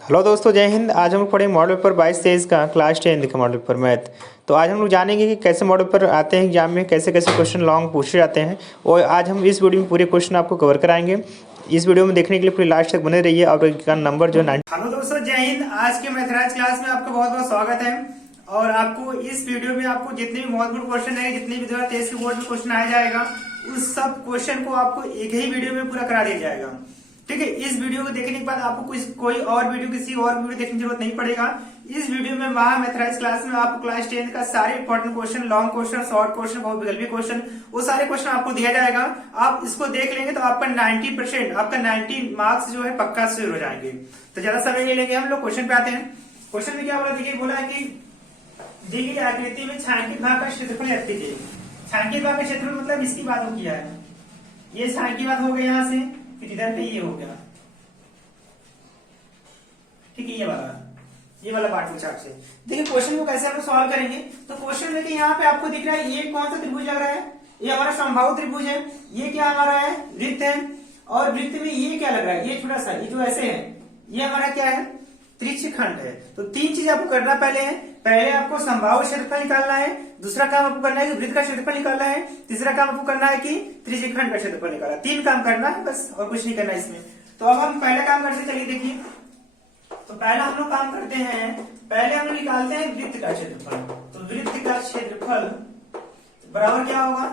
Hello दोस्तों, जय हिंद। आज हम लोग पढ़ेंगे मॉडल पेपर 22-23 का क्लास 10 का मॉडल पेपर मैथ। तो आज हम लोग जानेंगे कि कैसे मॉडल पेपर आते हैं एग्जाम में, कैसे कैसे क्वेश्चन लॉन्ग पूछे जाते हैं। और आज हम इस वीडियो में पूरे क्वेश्चन आपको कवर कराएंगे। इस वीडियो में देखने के लिए पूरी लास्ट तक बने रहिए। और का नंबर जो 9। हेलो दोस्तों, जय हिंद। आज के मैथराज क्लास में आपका बहुत बहुत स्वागत है। और आपको इस वीडियो में आपको जितने भी महत्वपूर्ण क्वेश्चन है, जितने भी 2023 के बोर्ड में क्वेश्चन आया जाएगा, उस सब क्वेश्चन को आपको एक ही वीडियो में पूरा करा दिया जाएगा। ठीक है। इस वीडियो को देखने के बाद आपको कोई और वीडियो, किसी और वीडियो देखने की जरूरत नहीं पड़ेगा। इस वीडियो में महा मैथराइज क्लास में आपको क्लास 10 का सारे important question, long question, short question, बहुविकल्पी क्वेश्चन, वो सारे क्वेश्चन आपको दिया जाएगा। आप इसको देख लेंगे तो आपका 90%, आपका 90 मार्क्स जो है पक्का से हो जाएंगे। तो ज्यादा समय नहीं लेंगे, हम लोग क्वेश्चन पे आते हैं। क्वेश्चन में क्या बोला, देखिए बोला है कि दी गई आकृति में छायांकित भाग का क्षेत्रफल ज्ञात कीजिए। छायांकित भाग का क्षेत्रफल मतलब इसकी बात हो किया है। ये छायांकित बात हो गया यहाँ से, फिर इधर पे ये हो गया। ठीक है, ये वाला पार्ट में चार्ट से देखिए क्वेश्चन को कैसे हम लोग सॉल्व करेंगे। तो क्वेश्चन में यहाँ पे आपको दिख रहा है ये कौन सा त्रिभुज लग रहा है, ये हमारा समबाहु त्रिभुज है। ये क्या हमारा है, वृत्त है। और वृत्त में ये क्या लग रहा है, ये छोटा सा, ये जो ऐसे है, ये हमारा क्या है, त्रिज्यखंड है। तो तीन चीज आपको करना पहले है। पहले आपको समबाहु क्षेत्रफल निकालना है, दूसरा काम आपको करना है कि वृत्त का क्षेत्रफल निकालना है, तीसरा काम आपको करना है कि त्रिज्यखंड का क्षेत्रफल निकालना। तीन काम करना है बस, और कुछ नहीं करना इसमें। तो अब हम पहला काम करते चलिए। देखिए, तो पहला हम लोग काम करते हैं, पहले हम लोग निकालते हैं वृत्त का क्षेत्रफल। तो वृत्त का क्षेत्रफल बराबर क्या होगा,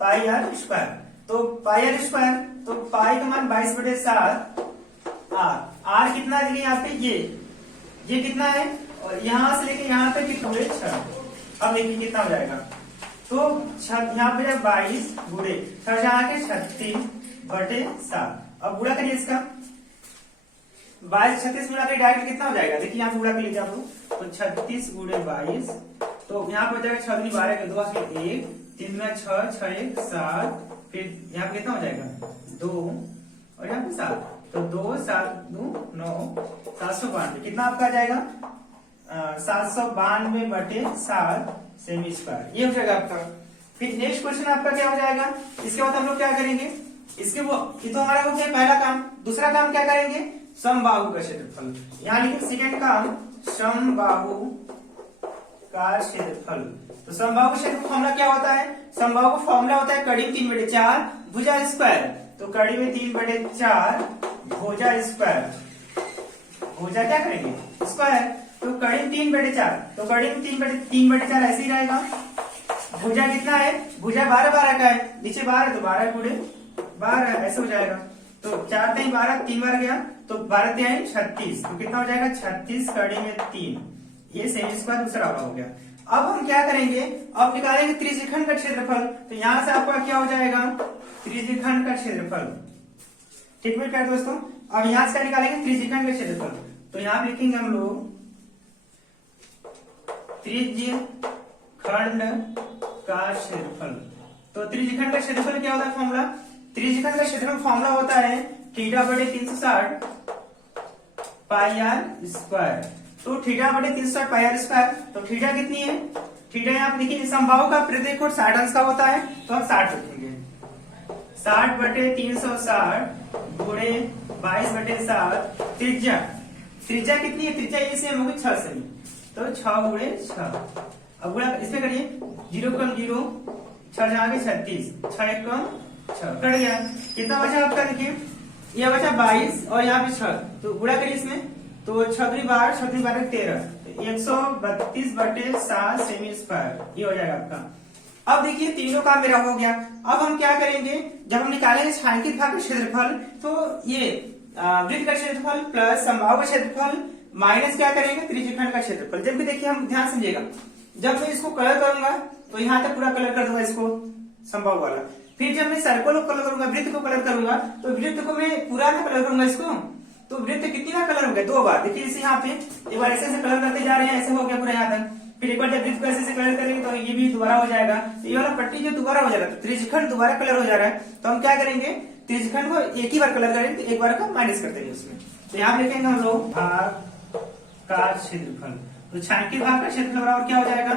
पाई आर स्क्वायर। तो पाई आर स्क्वायर, तो पाई का मान 22/7 आर। आर कितना है यहाँ पे, ये कितना है, और यहां से लेके यहाँ पे कितना हुए 6। अब देखिए कितना हो जाएगा। तो यहाँ पे 22 गुणे 6 के 36/7। अब गुणा करिए इसका, 22 36 मिला के डायरेक्ट कितना हो जाएगा, देखिए यहाँ पे गुणा कर लीजिए आप लोग। तो 36 गुणे 22, तो यहाँ पे हो जाएगा 6 12 के 2 1 3 में 6 6 1 7, फिर यहाँ पे कितना हो जाएगा 2, और यहाँ पे 7। तो 2 7 2 9 792। कितना आपका आ जाएगा 792/7 सेमी स्क्वायर। ये हो जाएगा आपका। फिर नेक्स्ट क्वेश्चन आपका क्या हो जाएगा, इसके बाद हम लोग क्या करेंगे, इसके वो ये तो हमारा हो गया पहला काम। दूसरा काम क्या करेंगे, समबाहु का क्षेत्रफल। यहाँ लिखिए सेकेंड काम, समबाहु का क्षेत्रफल। तो समबाहु का क्षेत्रफल फॉर्मूला क्या होता है, समबाहु का फॉर्मूला होता है कड़ी 3/4 भुजा स्क्वायर। तो कड़ी में 3/4 भुजा स्क्वायर। भुजा क्या करेंगे, स्क्वायर। तो कड़ी में 3/4, तो कड़ी में 3/4 ऐसे ही रहेगा। भुजा कितना है, भुजा 12 का है, नीचे 12 तो 12 गुणे 12 ऐसे हो जाएगा। तो 4 3 12, 3 बार गया, तो 12 3 36। तो कितना हो जाएगा 36 कड़ी में 3। ये सेमी स्क्वायर दूसरा वाला हो गया। अब हम क्या करेंगे, अब निकालेंगे त्रिज्यखंड का क्षेत्रफल। तो यहां से आपका क्या हो जाएगा, त्रिज्यखंड का क्षेत्रफल। ठीक है दोस्तों। अब यहां से क्या निकालेंगे, त्रिज्यखंड का क्षेत्रफल। तो यहां लिखेंगे हम लोग त्रिज्यखंड का क्षेत्रफल। तो त्रिज्यखंड का क्षेत्रफल क्या होता है फॉर्मूला, त्रिज्यखंड का क्षेत्रफल फॉर्मूला होता है θ/360 पाई आर स्क्वायर। तो θ/360 पाई आर स्क्वायर। तो थीटा कितनी है, थीटा यहाँ पे देखिए समबाहु का प्रत्येक कोण 60 अंश का होता है, तो हम 60 रखेंगे। 60/360 गुणे 22/7। त्रिज्या कितनी है, त्रिज्या ये सेम होगी 6 सेमी। तो 6 गुणे 6। अब गुणा इसमें करिए, 0 कम 0, 6 जाके 36, 6 1 कम 6, कट गया। कितना बचा आपका, देखिए यह बचा 22 और यहाँ पे 6। तो गुणा करिए इसमें, तो 6 3 12 6 3 12 13, तो 132/7 सेमी स्क्वायर। ये हो जाएगा आपका। अब देखिए तीनों काम मेरा हो गया। अब हम क्या करेंगे, जब हम निकालेंगे छायांकित भाग का क्षेत्रफल, तो ये वृत्त का क्षेत्रफल प्लस समबाहु का क्षेत्रफल माइनस क्या करेंगे, त्रिज्यखंड का क्षेत्रफल। जब भी देखिए हम ध्यान समझिएगा, जब मैं इसको कलर करूंगा तो यहाँ तक पूरा कलर कर दूंगा इसको, समबाहु वाला। फिर जब मैं सर्कल को कलर करूंगा, वृत्त को कलर करूंगा, तो वृत्त को मैं पूरा ना कलर करूंगा इसको। तो वृत्त कितनी बार कलर हो गया, 2 बार। देखिए इसे यहाँ पे एक बार ऐसे ऐसे कलर करते जा रहे हैं, ऐसे हो गया पूरा यहाँ तक। फिर एक बार जब वृत्त को ऐसे कलर करेंगे तो ये भी दोबारा हो जाएगा। तो ये वाला पट्टी जो दोबारा हो जा रहा है, त्रिज्यखंड दोबारा कलर हो जा रहा है। तो हम क्या करेंगे, त्रिज्यखंड को एक ही बार कलर करेंगे, एक बार का माइनस कर देंगे उसमें। तो यहाँ लिखेंगे हम लोग भाग का क्षेत्रफल। तो छायांकित भाग का क्षेत्रफल बराबर क्या हो जाएगा,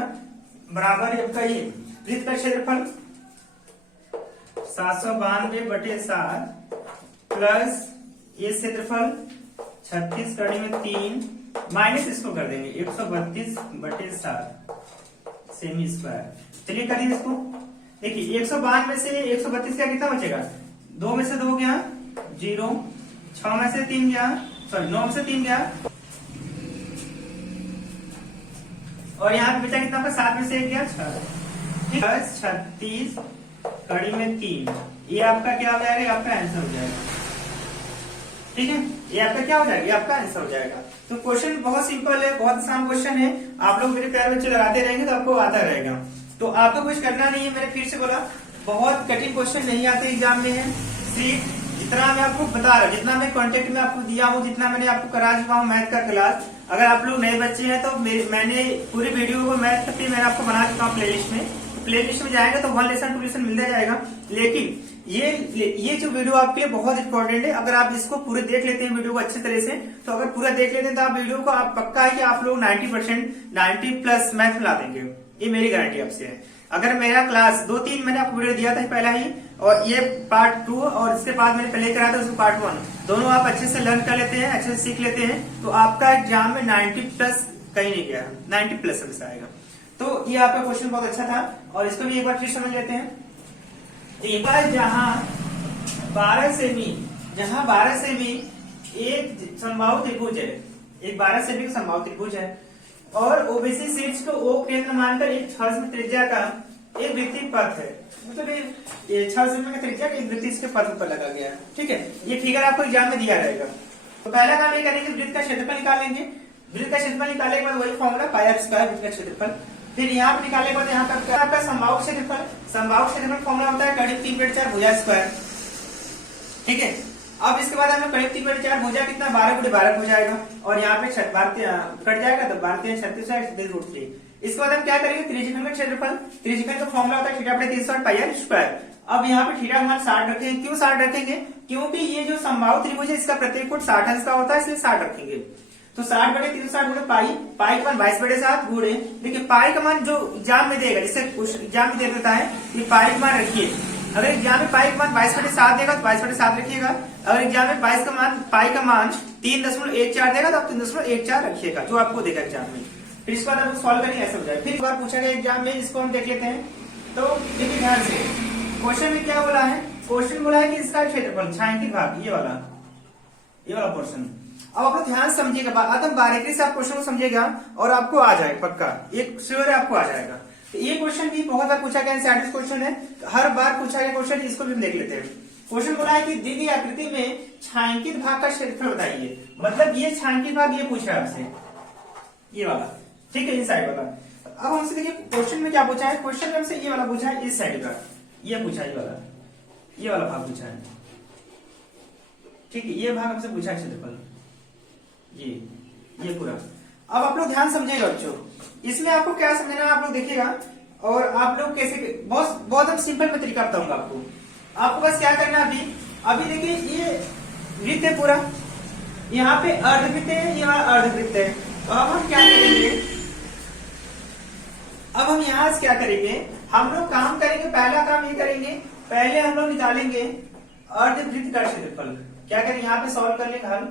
बराबर आपका ये वृत्त का क्षेत्रफल 792/7 प्लस ये क्षेत्रफल 36 कड़ी में 3 माइनस इसको कर देंगे 132/7 सेमी स्क्वायर। चलिए करिए इसको। देखिए 152 में से 132 का कितना बचेगा, 2 में से 2 गया 0, 6 में से 3 गया, सॉरी 9 में से 3 गया, और यहाँ पे बचा कितना आपका, 7 में से 1 गया 6। 36 कड़ी में 3, ये आपका क्या हो जाएगा, ये आपका आंसर हो जाएगा। ठीक है, ये आपका क्या हो जाएगा, ये आपका आंसर हो जाएगा। तो क्वेश्चन बहुत सिंपल है, बहुत आसान क्वेश्चन है। आप लोग मेरे प्यारे बच्चे लगाते रहेंगे तो आपको आता रहेगा। तो आपको कुछ करना नहीं है, मैंने फिर से बोला बहुत कठिन क्वेश्चन नहीं आते एग्जाम में है। सिर्फ जितना मैं आपको बता रहा हूँ, जितना मैं कॉन्टेक्ट में आपको दिया हूँ, जितना मैंने आपको करा चुका हूँ मैथ का क्लास। अगर आप लोग नए बच्चे हैं तो मैंने पूरी वीडियो को मैथ करके मैंने आपको बना चुका हूँ प्लेलिस्ट में। प्लेलिस्ट में जाएगा तो 1 लेसन 2 लेसन मिलता जाएगा। लेकिन ये जो वीडियो आपके लिए बहुत इंपॉर्टेंट है। अगर आप इसको पूरे देख लेते हैं वीडियो को अच्छे तरह से, तो अगर पूरा देख लेते हैं तो आप वीडियो को आप पक्का है कि आप लोग 90% मैथ में ला देंगे, ये मेरी गारंटी आपसे है। अगर मेरा क्लास 2-3 मैंने आपको वीडियो दिया था पहला ही, और ये पार्ट 2 और इसके बाद मैंने पहले कराया था उसको पार्ट 1, दोनों आप अच्छे से लर्न कर लेते हैं, अच्छे से सीख लेते हैं, तो आपका एग्जाम में 90+ कहीं नहीं गया, 90+ हमेशा आएगा। तो ये आपका क्वेश्चन बहुत अच्छा था, और इसको भी एक बार फिर समझ लेते हैं। जहां 12 सेमी एक समबाहु त्रिभुज है, एक 12 सेमी का समबाहु त्रिभुज है, और ओबीसी शीर्ष को O केंद्र मानकर एक 6 सेमी त्रिज्या का एक वृत्तीय पथ है, मतलब ये 6 सेमी का त्रिज्या का एक वृत्तीय इसके पथ पर लगा गया है। ठीक है, ये फिगर आपको एग्जाम में दिया रहेगा। तो पहला काम ये करेंगे, वृत्त का क्षेत्रफल निकालेंगे। वृत्त का क्षेत्रफल निकालने के बाद वही फॉर्मूला πr² वृत्त का क्षेत्रफल। फिर यहाँ पे निकालने के बाद यहाँ पे आपका समबाहु क्षेत्रफल, समबाहु क्षेत्रफल फॉर्मूला होता है करीब 3/4 भुजा स्क्वायर। ठीक है, अब इसके बाद हमें करीब 3/4 भुजा कितना 12 हो जाएगा, और यहाँ पे कट जाएगा तो 12×3 इसके बाद हम क्या करेंगे, त्रिज्यखंड का क्षेत्रफल, त्रिज्यखंड का फॉर्मूला होता है θ/360 πr²। अब यहाँ पे थीटा का मान 60 रखेंगे। क्यों 60 रखेंगे, क्योंकि ये जो समबाहु त्रिभुज है इसका प्रत्येक कोण 60 अंश का होता है, इसलिए 60 रखेंगे। तो 60/360 गुणे पाई का मान 22/7 गुणे, देखिए पाई का मान जो एग्जाम में देगा, जिससे एग्जाम में दे देता है, ये पाई का मान रखिए। अगर एग्जाम में पाई का मान 22/7 देगा तो 22/7 रखिएगा। अगर एग्जाम में पाई का मान 3.14 देगा तो आप 3.14 रखिएगा, जो आपको देगा एग्जाम में। फिर इसके बाद आप सॉल्व करेंगे, ऐसा हो जाए। फिर एक बार पूछा गया एग्जाम में, इसको हम देख लेते हैं। तो देखिए ध्यान से, क्वेश्चन में क्या बोला है, क्वेश्चन बोला है कि इसका क्षेत्रफल छायांकित भाग, ये वाला पोर्शन। अब आप लोग ध्यान समझिएगा, एकदम बारीकी से आप क्वेश्चन को समझिएगा और आपको आ जाएगा पक्का, एक श्योर है आपको आ जाएगा। तो ये क्वेश्चन भी बहुत बार पूछा गया, एनसीईआरटी क्वेश्चन है, हर बार पूछा गया क्वेश्चन, इसको भी हम देख लेते हैं। क्वेश्चन बोला है कि दी गई आकृति में छायांकित भाग का क्षेत्रफल बताइए। मतलब ये छायांकित भाग ये पूछा है आपसे, ये वाला, ठीक है, इस साइड वाला। अब हमसे देखिए क्वेश्चन में क्या पूछा है, क्वेश्चन में हमसे ये वाला पूछा है, इस साइड का ये पूछा है, ये वाला भाग पूछा है। ठीक है, ये भाग हमसे पूछा है क्षेत्रफल, ये पूरा। अब आप लोग ध्यान समझिएगा बच्चों, इसमें आपको क्या समझना है आप लोग देखिएगा, और आप लोग कैसे, बहुत हम सिंपल में तरीका बताऊंगा आपको बस क्या करना है अभी देखिए, ये वृत्त है पूरा, यहाँ पे अर्धवृत्त है, ये वाला अर्धवृत्त है। तो अब हम क्या करेंगे, अब हम यहाँ से क्या करेंगे, हम लोग काम करेंगे, पहला काम ये करेंगे, पहले हम लोग निकालेंगे अर्धवृत्त का क्षेत्रफल। क्या करेंगे, यहाँ पे सॉल्व कर लेंगे हल,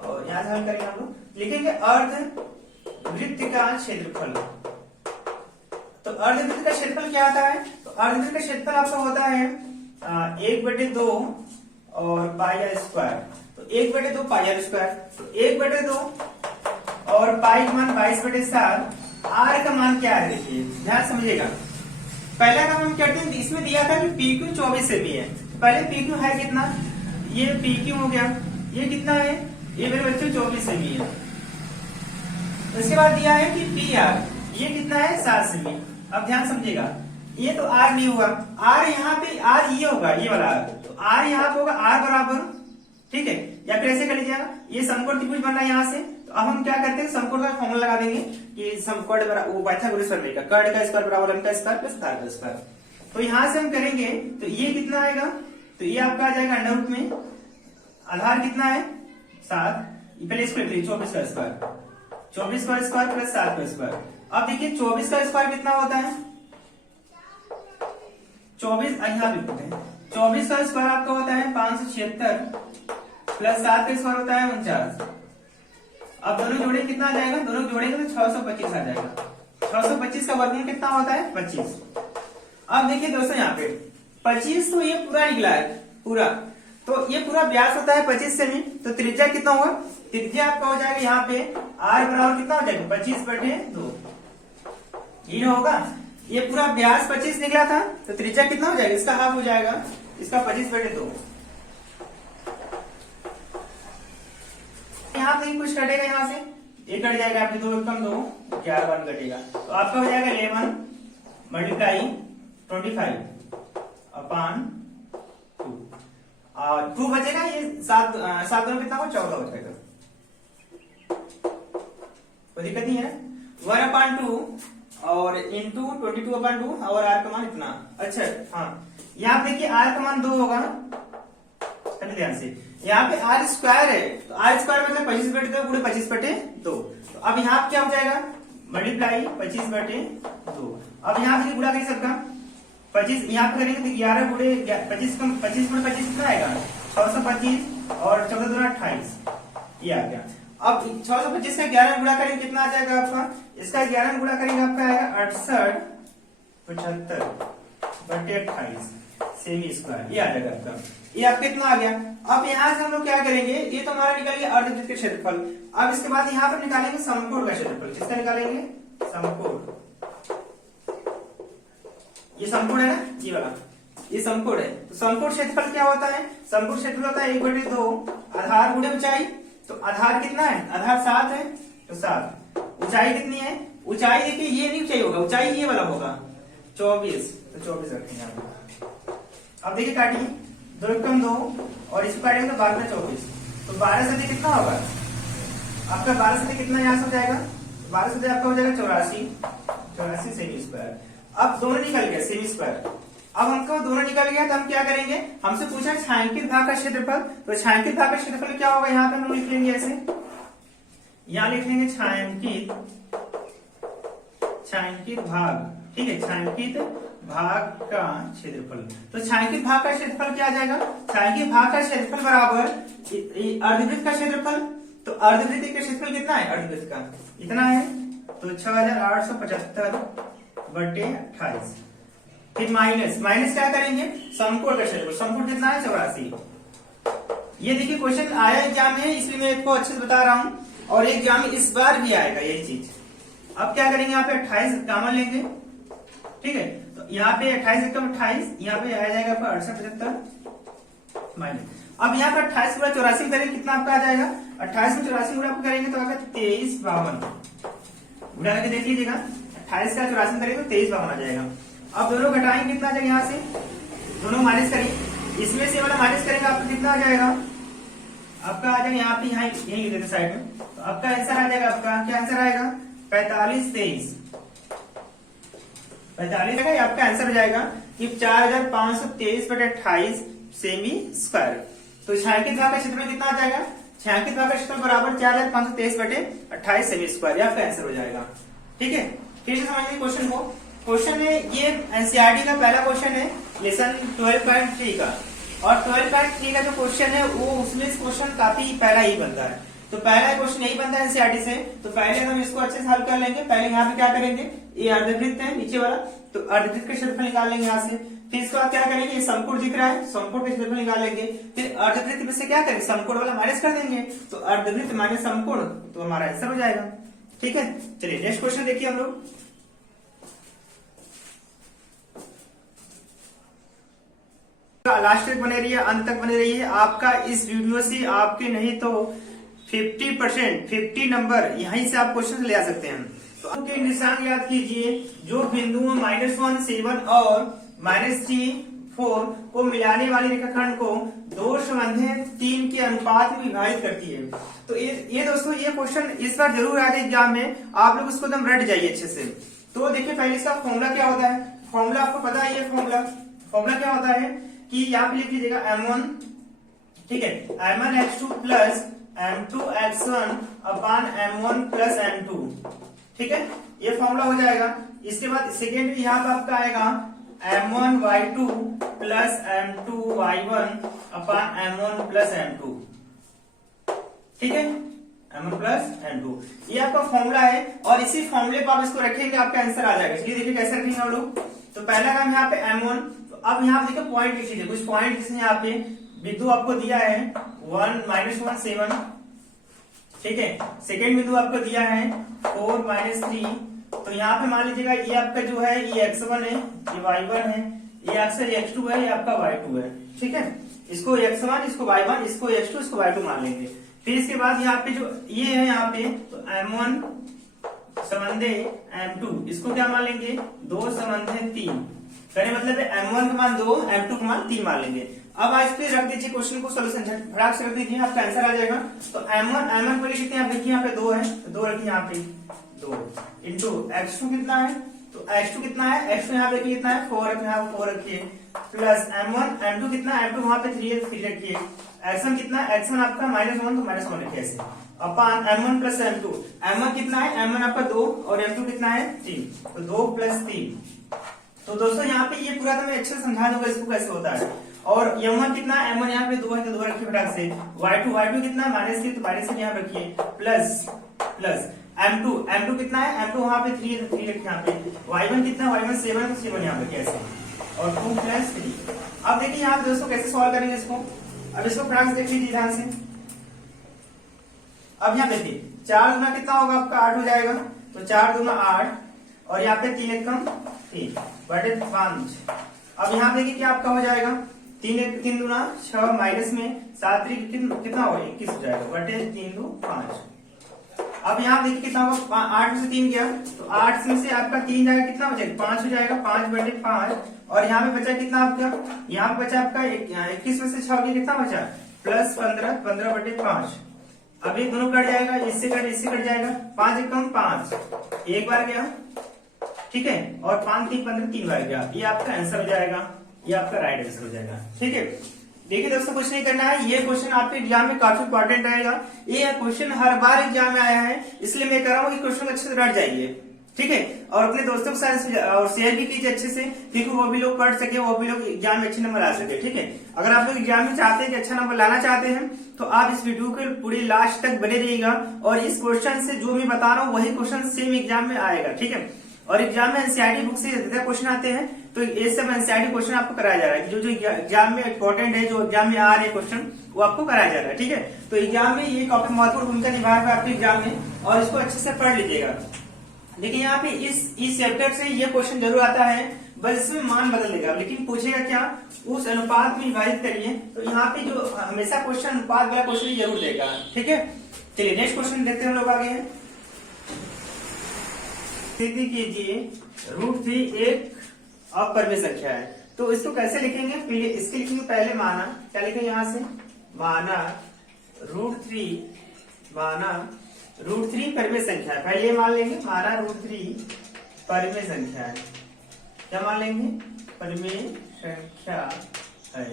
और यहाँ से हल करेंगे, हम लोग लिखेंगे अर्धवृत्त का क्षेत्रफल। तो अर्धवृत्त का क्षेत्रफल क्या आता है, तो अर्धवृत्त का क्षेत्रफल आपका होता है 1/2 और πr²। तो 1/2 πr², तो 1/2 और पाई का मान 22/7, आर का मान क्या है देखिए, ध्यान समझिएगा। पहला काम हम करते हैं, इसमें दिया था कि PQ 24 सेमी है, तो पहले PQ है कितना, ये PQ हो गया, ये कितना है, ये मेरे बच्चे 24 सेमी है। इसके बाद दिया है कि PR, ये कितना है 7 सेमी। अब ध्यान समझिएगा, ये तो R नहीं हुआ, R यहाँ पे R ये होगा, ये वाला R, तो R यहाँ पे होगा R बराबर, ठीक है, या फिर ऐसे कर लीजिएगा, ये समकोण त्रिभुज बन रहा है यहाँ से। तो अब हम क्या करते हैं, समकोण का फॉर्मूला लगा देंगे कि समकोण बराबर पाइथागोरस प्रमेय का, कर्ड का स्क्वायर बराबर लंब का स्क्वायर प्लस धार का स्क्वायर। तो यहाँ से हम करेंगे तो ये कितना आएगा, तो ये आपका आ जाएगा अंडर रूट में, आधार कितना है 7, पहले इसको लिख लीजिए 24 का स्क्वायर, 24 का स्क्वायर प्लस 7 का स्क्वायर। अब देखिए 24 का स्क्वायर कितना होता है, 24 यहाँ लिखते हैं, 24 का स्क्वायर आपका होता है 576 प्लस 7 का स्क्वायर होता है 49। अब दोनों जोड़े कितना आ जाएगा, दोनों जोड़ेंगे तो 625 आ जाएगा। 625 का वर्गमूल कितना होता है 25। अब देखिए दोस्तों यहाँ पे 25 तो ये पूरा निकला है पूरा, तो ये पूरा व्यास होता है 25 सेमी, तो त्रिज्या कितना होगा, त्रिज्या आपका हो जाएगा यहाँ पे r बराबर कितना हो जाएगा 25/2 ये होगा। ये पूरा व्यास 25 निकला था, तो त्रिज्या कितना हो जाएगा, इसका हाफ हो जाएगा, इसका 25/2। यहाँ पे कुछ कटेगा, यहाँ से ये कट जाएगा आपके 2 कम 2 4 1 कटेगा, तो आपका हो जाएगा 11 मल्टीप्लाई 25/2 और 2 बचेगा, ये 7 दोनों कितना हो 14 हो जाएगा, कोई दिक्कत नहीं है। 1/2 और इंटू 22/2 और r का मान इतना। अच्छा हाँ, यहाँ पे देखिए r का मान 2 होगा, ध्यान से यहाँ पे r स्क्वायर है, तो r स्क्वायर मतलब 25/2 पूरे 25/2, तो अब यहाँ क्या हो जाएगा मल्टीप्लाई 25/2। अब यहाँ पे गुणा करिए सबका 25, यहाँ पे करेंगे तो 11 गुणे 25 कम 25 गुणे 25 कितना आएगा 625 और 14 दूना 28 ये आ गया। अब 625 का 11 गुणा करेंगे कितना आ जाएगा आपका, इसका 11 गुणा करेंगे आपका आएगा 68/75/28 सेमी स्क्वायर ये आ जाएगा आपका। ये आपका कितना आ गया। अब यहाँ से हम लोग क्या करेंगे, ये तो हमारा निकल गया अर्धवृत्त का क्षेत्रफल। अब इसके बाद यहाँ पर निकालेंगे समकोण का क्षेत्रफल। किसका निकालेंगे, समकोण। ये समकोण है ना, ये वाला ये समकोण है। तो समकोण क्षेत्रफल क्या होता है, समकोण क्षेत्रफल होता है 1/2 आधार गुणे ऊंचाई। तो आधार कितना है, आधार 7 है, तो 7। ऊंचाई कितनी है, ऊंचाई देखिए ये नहीं ऊंचाई होगा, ऊंचाई ये वाला होगा 24, तो 24 रखेंगे आप। अब देखिए काटिए 2 कम 2 और इसको काटेंगे तो 12 में 24, तो 12 से कितना होगा आपका, 12 से कितना यहाँ से हो जाएगा, 12 से आपका हो जाएगा 84 सेमी स्क्वायर। अब दोनों निकल गया सेमी स्क्वायर। अब हमको दोनों निकल गया तो हम क्या करेंगे, हमसे पूछा छायांकित भाग का क्षेत्रफल, तो छायांकित भाग का क्षेत्रफल क्या होगा, यहाँ पे हम लिख लेंगे ऐसे, यहाँ लिख लेंगे छायांकित भाग, ठीक है, छायांकित भाग का क्षेत्रफल। तो छायांकित भाग का क्षेत्रफल क्या आ जाएगा, छायांकित भाग का क्षेत्रफल बराबर अर्धवृत्त का क्षेत्रफल। तो अर्धवृत्त का क्षेत्रफल कितना है, अर्धवृत्त का इतना है, तो 6875/28। फिर माइनस क्या करेंगे, समकोण का क्षेत्रफल। समकोण कितना है 84। ये देखिए क्वेश्चन आया एग्जाम में, इसलिए मैं आपको अच्छे से बता रहा हूँ, और एग्जाम में इस बार भी आएगा यही चीज। अब क्या करेंगे, यहाँ पे 28 कॉमन लेंगे, ठीक है, तो यहाँ पे 28 एकम 28, यहाँ पे आ जाएगा आपका 6875 माइनस। अब यहाँ पे 28 गुणा 84 करेंगे, कितना आपका आ जाएगा, 28 में 84 गुणा करेंगे तो आएगा 2352। गुणा करके देख लीजिएगा, 28 का 84 करेंगे तो 2352 आ जाएगा। अब दोनों घटाएंगे कितना आ जाएगा, यहाँ से दोनों माइनस करेंगे, इसमें से वाला माइनस करेंगे आपको कितना आ जाएगा, आपका आ जाएगा यहाँ पे, यहाँ यही लिख देते साइड में, तो आपका आंसर आ जाएगा, आपका क्या आंसर आएगा 45 आपका आंसर हो जाएगा कि 4523/28 सेमी स्क्वायर। तो छायांकित भाग का क्षेत्रफल कितना आ जाएगा, छायांकित भाग का क्षेत्रफल बराबर 4523/28 सेमी स्क्वायर, ये आपका आंसर हो जाएगा। ठीक है, फिर से समझिए क्वेश्चन को। क्वेश्चन है ये एनसीईआरटी का पहला क्वेश्चन है लेसन 12.3 का, और 12.3 का जो क्वेश्चन है वो उसमें क्वेश्चन काफी पहला ही बनता है। तो पहला क्वेश्चन यही बनता है एनसीईआरटी से, तो पहले हम इसको अच्छे से हल कर लेंगे। पहले यहाँ पे क्या करेंगे, ये अर्धवृत्त है नीचे वाला, तो अर्धवृत्त का क्षेत्रफल निकाल लेंगे यहाँ से। फिर इसके बाद क्या करेंगे, ये समकोण दिख रहा है, समकोण का क्षेत्रफल निकाल लेंगे। फिर अर्धवृत्त में से क्या करेंगे, समकोण वाला माइनस कर देंगे, तो अर्धवृत्त माइनस समकोण, तो हमारा आंसर हो जाएगा। ठीक है, चलिए नेक्स्ट क्वेश्चन देखिए हम लोग। लास्ट तक बने रहिए, अंत तक बने रहिए। आपका इस वीडियो से आपके नहीं तो 50 नंबर यहीं से आप क्वेश्चन ले आ सकते हैं। तो आपके निशान याद कीजिए, जो बिंदुओं -1, 7 और -4 को मिलाने वाले रेखाखंड को 2 समन्वय 3 के अनुपात में विभाजित करती है। तो ये दोस्तों ये क्वेश्चन इस बार जरूर आएगा एग्जाम में, आप लोग उसको एकदम रट जाइए अच्छे से। तो देखिए पहले इसका फॉर्मूला क्या होता है, फॉर्मूला आपको पता है, ये फॉर्मूला क्या होता है कि यहाँ पे लिख लीजिएगा M1, ठीक है, M1x2 प्लस M2x1 अपान M1 प्लस M2, ठीक है, ये फॉर्मूला हो जाएगा। इसके बाद सेकेंड यहाँ पे आपका आएगा M1y2 प्लस M2y1 अपान M1 प्लस M2, ठीक है, m1 प्लस m2 ये आपका फॉर्मूला है और इसी फॉर्मूले पर आप इसको रखेंगे आपका आंसर आ जाएगा। चलिए देखिए कैसे रखेंगे हम लोग। तो पहला काम यहाँ पे m1, तो अब यहाँ देखिए पॉइंट लिख लीजिए, कुछ पॉइंट जिसने यहाँ पे बिंदु आपको दिया है 1 -1 7, ठीक है। सेकेंड बिंदु आपको दिया है 4 -3, तो यहाँ पे मान लीजिएगा ये आपका जो है ये x1 है, ये y1 है, ये आपका x2 है, ये आपका y2 है, ठीक है। इसको x1, इसको y1, इसको x2, इसको y2 मान लेंगे। फिर इसके बाद यहाँ पे जो ये है यहाँ पे, तो m1 संबंधे m2, इसको क्या मान लेंगे 2 संबंधे 3, कहने मतलब है m1 का मान 2, m2 का मान 3 मान लेंगे। अब आज पे रख दीजिए क्वेश्चन को, सोल्यूशन फटाक से रख दीजिए, आपका आंसर आ जाएगा। तो m1 पर कितने आप देखिए यहाँ पे 2 है, तो 2 रखिए यहाँ पे 2 इंटू x2 कितना है, तो x2 कितना है, x2 यहाँ पे कितना है 4 रखिए, यहाँ 4 रखिए, प्लस m1 m2 कितना है, m2 वहां पे 3 है, 3 रखिए, x1 कितना है, x1 आपका -1, तो -1 रखिए ऐसे अपन m1 प्लस m2, m1 कितना है, m1 आपका 2 और m2 कितना है 3, तो 2 + 3। तो दोस्तों यहाँ पे ये पूरा तो मैं अच्छे से समझा दूंगा इसको कैसे होता है। और m1 कितना है, m1 यहाँ पे 2 है, तो 2 रखिए फटाक से, y2 कितना है -3, तो -3 यहाँ रखिए, प्लस m2 कितना है, m2 वहां पे 3 है, तो 3 रखिए यहाँ पे, y1 कितना है, y1 7 है, तो 7 यहाँ रखिए ऐसे, और 2 + 3। अब देखिए यहाँ पे दोस्तों कैसे सॉल्व करेंगे इसको। अब इसको फटाक से देख लीजिए ध्यान से। अब यहाँ देखिए 4 गुना कितना होगा आपका 8 हो जाएगा, तो 4 गुना 8 और यहाँ पे 3 एकम 3 बटे 5। अब यहाँ देखिए क्या आपका हो जाएगा 3 दूना 6 माइनस में 7 कितना होगा 21 हो जाएगा बटे 3 2 5। अब यहाँ देखिए कितना होगा 8 में से 3 गया, तो 8 में से आपका 3 जाएगा, कितना बचेगा 5 हो जाएगा, 5 बटे 5। और यहाँ पे बचा कितना आपका, यहाँ पे बचा आपका 21 में से 6 गया, कितना बचा प्लस 15 बटे 5। अब ये दोनों कट जाएगा, इससे कट जाएगा, 5 एकम 5 एक बार गया, ठीक है, और 5 3 15 3 बार गया, ये आपका आंसर हो जाएगा, ये आपका राइट आंसर हो जाएगा, ठीक है। देखिए दोस्तों कुछ नहीं करना है, ये क्वेश्चन आपके एग्जाम में काफी इंपॉर्टेंट रहेगा, ये क्वेश्चन हर बार एग्जाम में आया है, इसलिए मैं कह रहा हूँ कि क्वेश्चन अच्छे से रट जाइए, ठीक है। और अपने दोस्तों के साथ और शेयर भी कीजिए अच्छे से, क्योंकि वो भी लोग पढ़ सके, वो भी लोग एग्जाम में अच्छे नंबर ला सके, ठीक है। अगर आप लोग एग्जाम में चाहते हैं कि अच्छा नंबर लाना चाहते हैं, तो आप इस वीडियो के पूरे लास्ट तक बने रहिएगा, और इस क्वेश्चन से जो मैं बता रहा हूँ वही क्वेश्चन सेम एग्जाम में आएगा, ठीक है। और एग्जाम में एनसीईआरटी बुक से ज्यादा क्वेश्चन आते हैं, तो ये सब एनसीईआरटी क्वेश्चन आपको कराया जा रहा है, जो एग्जाम में इंपॉर्टेंट है, जो एग्जाम में आ रहे हैं क्वेश्चन, वो आपको कराया जा रहा है, ठीक है। तो एग्जाम में ये काफी महत्वपूर्ण भूमिका निभाएगा आपके एग्जाम में, और इसको अच्छे से पढ़ लीजिएगा। देखिए यहाँ पे इस चैप्टर से ये क्वेश्चन जरूर आता है, बस इसमें मान बदल देगा, लेकिन पूछेगा क्या, उस अनुपात में विभाजित करिए, तो यहाँ पे जो हमेशा क्वेश्चन अनुपात वाला क्वेश्चन जरूर देगा, ठीक है। चलिए नेक्स्ट क्वेश्चन देखते हैं हम लोग आगे। सिद्धि कीजिए √3 एक अपरिमेय संख्या है, तो इसको कैसे लिखेंगे, इसके लिखेंगे पहले माना, क्या लिखेंगे यहाँ से, माना √3 परिमेय संख्या है, पहले ये मान लेंगे माना √3 परिमेय संख्या है, क्या मान लेंगे परिमेय संख्या है।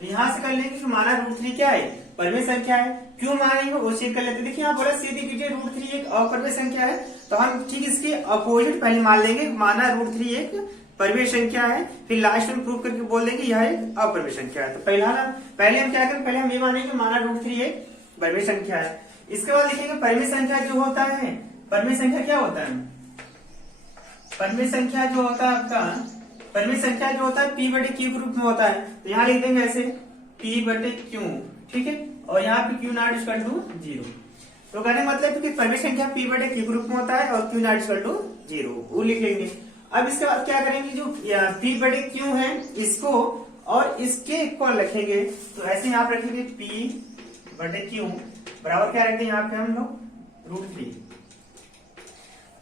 तो यहाँ से कर लेंगे कि माना √3 क्या है, परिमेय संख्या है, क्यों मानेंगे वो चेक कर लेते हैं। देखिए यहाँ बोला सीधी कीजिए √3 एक अपरिमेय संख्या है, तो हम ठीक इसके अपोजिट पहले मान लेंगे, माना √3 एक परिमेय संख्या है, फिर लास्ट में प्रूव करके बोल देंगे यह एक अपरिमेय संख्या है। तो पहले हम क्या करें, पहले हम ये मानेंगे माना √3 एक परिमेय संख्या है। इसके बाद लिखेंगे परिमेय संख्या जो होता है, परिमेय संख्या क्या होता है, परिमेय संख्या जो होता है आपका, परिमेय संख्या जो होता है p बटे q के रूप में होता है, तो यहाँ लिख देंगे ऐसे p बटे q, ठीक है, और यहाँ पे q नॉट इक्वल टू 0। तो कहने का मतलब कि परिमेय संख्या p बटे q के रूप में होता है और q नॉट इक्वल टू 0, वो लिख लेंगे। अब इसके बाद क्या करेंगे, जो p बटे q है इसको और इसके इक्वल रखेंगे, तो ऐसे यहाँ पे रखेंगे p बटे q बराबर क्या रखते हैं यहाँ पे हम लोग √3।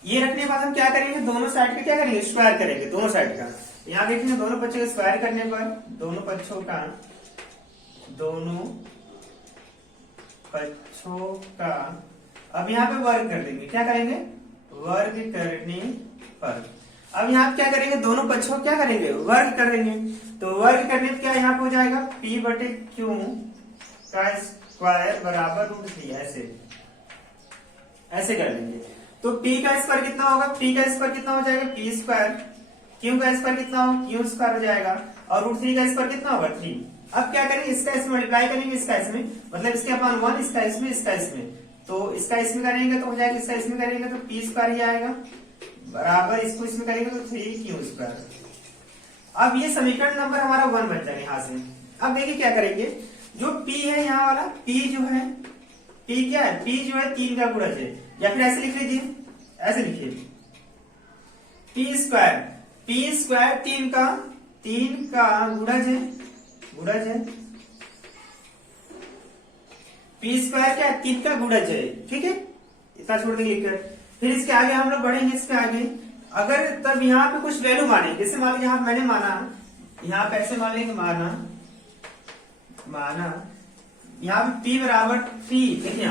ये रखने के बाद हम क्या करेंगे, दोनों साइड का क्या करेंगे, स्क्वायर करेंगे दोनों साइड का। यहाँ देखेंगे दोनों पक्षों का स्क्वायर करने पर दोनों पक्षों का अब यहाँ पे वर्ग कर देंगे, क्या करेंगे वर्ग करने पर। अब यहाँ पे क्या करेंगे, दोनों पक्षों क्या करेंगे वर्ग कर देंगे, तो वर्ग करने पर क्या यहाँ पे हो जाएगा p बटे q का स्क्वायर बराबर √3, ऐसे कर लेंगे। तो p का स्क्वायर कितना होगा, p का स्क्वायर कितना हो जाएगा p स्क्वायर, q का स्क्वायर कितना होगा q स्क्वायर हो जाएगा, और √3 का स्क्वायर कितना होगा 3, अब क्या करेंगे, इसका इसमें मल्टीप्लाई करेंगे, इसका इसमें, मतलब इसके अपॉन 1, इसका इसमें, इसका इसमें, तो इसका इसमें करेंगे तो हो जाएगा, इसका इसमें करेंगे तो p स्क्वायर ही आएगा, बराबर इसको इसमें करेंगे तो 3q स्क्वायर। अब ये समीकरण नंबर हमारा 1 बन जाएगा यहाँ से। अब देखिए क्या करेंगे, जो p है यहाँ वाला, p जो है, p क्या है, p जो है 3 का गुणज है, या फिर ऐसे लिख लीजिए, ऐसे लिखिए p स्क्वायर 3 का गुणज है, p स्क्वायर क्या है, 3 का गुणज है, ठीक है, इतना छोड़ देंगे लिखकर। फिर इसके आगे हम लोग बढ़ेंगे, इसके आगे अगर तब यहाँ पे कुछ वैल्यू माने, जैसे मान लीजिए यहाँ मैंने माना, यहाँ पे ऐसे मान लेंगे, माना यहाँ पे p बराबर 3, देखिए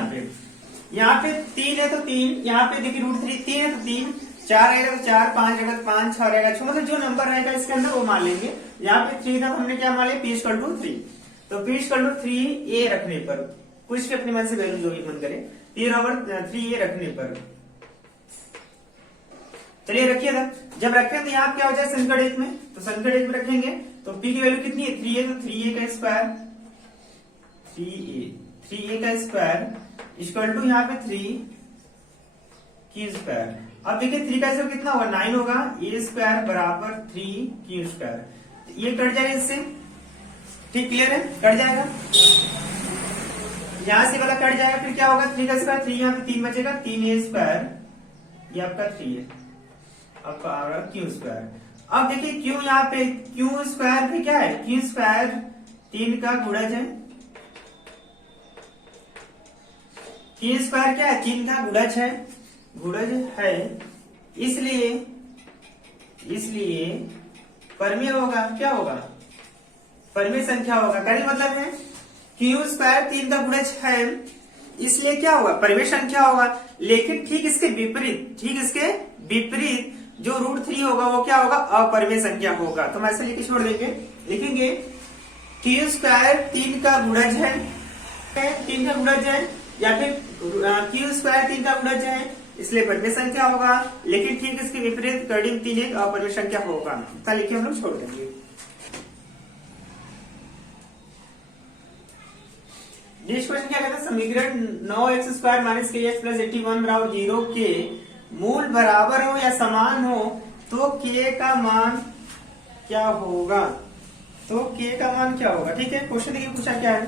यहाँ पे 3 है तो 3, यहाँ पे देखिए √3, 3 है तो 3, 4 रहेगा तो 4, 5 रहेगा तो 5, 6 रहेगा 6, मतलब जो नंबर रहेगा इसके अंदर वो मान लेंगे। यहाँ पे 3 था तो हमने क्या मान लिया, p = 3, तो p = 3a रखने पर, कुछ भी अपने मन से वैल्यू जो भी मन करे, p बराबर 3a रखने पर, चलिए रखिए था। जब रखें तो यहाँ क्या हो जाए समीकरण 1 में, तो समीकरण 1 में रखेंगे तो p की वैल्यू कितनी है, 3a, तो 3a का स्क्वायर, 3a का स्क्वायर इक्वल टू यहाँ पे 3q स्क्वायर। अब देखिए 3 का स्क्वायर कितना होगा, 9 होगा, a स्क्वायर बराबर 3q स्क्वायर, ये कट जाएगा इससे, ठीक, क्लियर है, कट जाएगा, यहां से वाला कट जाएगा, फिर क्या होगा, 3 का स्क्वायर, 3 यहाँ पे 3 बचेगा, 3a स्क्वायर, ये आपका 3 है, आपका आ रहा क्यू स्क्वायर। अब देखिए क्यू, यहाँ पे क्यू स्क्वायर भी क्या है, क्यू स्क्वायर 3 का गुणज है, क्यू स्क्वायर क्या है, 3 का गुणज है, इसलिए परमेय होगा, क्या होगा, परमेय संख्या होगा, करी मतलब है क्यू स्क्वायर 3 का गुणज है, इसलिए क्या होगा, परमेय संख्या होगा। लेकिन ठीक इसके विपरीत जो √3 होगा वो क्या होगा, अपरमेय संख्या होगा। तो हम ऐसे लिख छोड़ देंगे, लिखेंगे क्यू स्क्वायर 3 का गुणज है, या फिर क्यू स्क्वायर 3 का गुणज है, इसलिए परमेय संख्या होगा, लेकिन ठीक इसके विपरीत कर्डिंग 3 एक अपरमेय संख्या होगा। इतना लिखे हम लोग छोड़ देंगे। नेक्स्ट क्वेश्चन क्या कहता है, समीकरण 9x² - kx + 81 बराबर 0 के मूल बराबर हो या समान हो तो k का मान क्या होगा, ठीक है। क्वेश्चन देखिए पूछा क्या है,